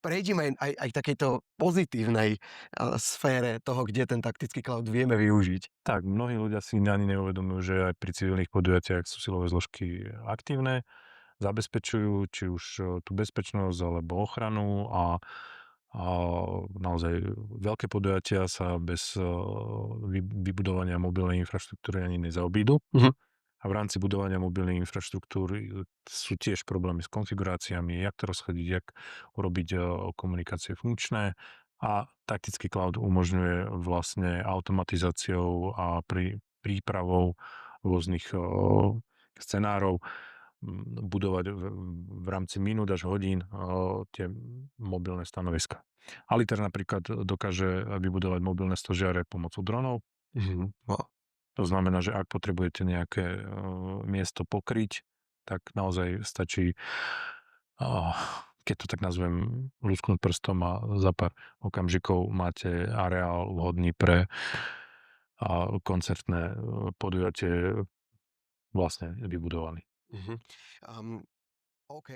prejdime aj k takejto pozitívnej, sfére toho, kde ten taktický cloud vieme využiť. Tak, mnohí ľudia si ani neuvedomujú, že aj pri civilných podujatiach sú silové zložky aktívne, zabezpečujú či už tú bezpečnosť alebo ochranu a naozaj veľké podujatia sa bez vybudovania mobilnej infraštruktúry ani nezaobídu. Mhm, A v rámci budovania mobilnej infraštruktúry sú tiež problémy s konfiguráciami, jak to rozchodiť, jak urobiť komunikácie funkčné. A taktický cloud umožňuje vlastne automatizáciou a prípravou rôznych scenárov budovať v rámci minút až hodín tie mobilné stanoviska. Aliter napríklad dokáže vybudovať mobilné stožiare pomocou dronov. mhm, wow. To znamená, že ak potrebujete nejaké miesto pokryť, tak naozaj stačí, a keď to tak nazvem, lusknúť prstom a za pár okamžikov máte areál vhodný pre koncertné podujatie vlastne vybudovaný. Mhm. Um, OK,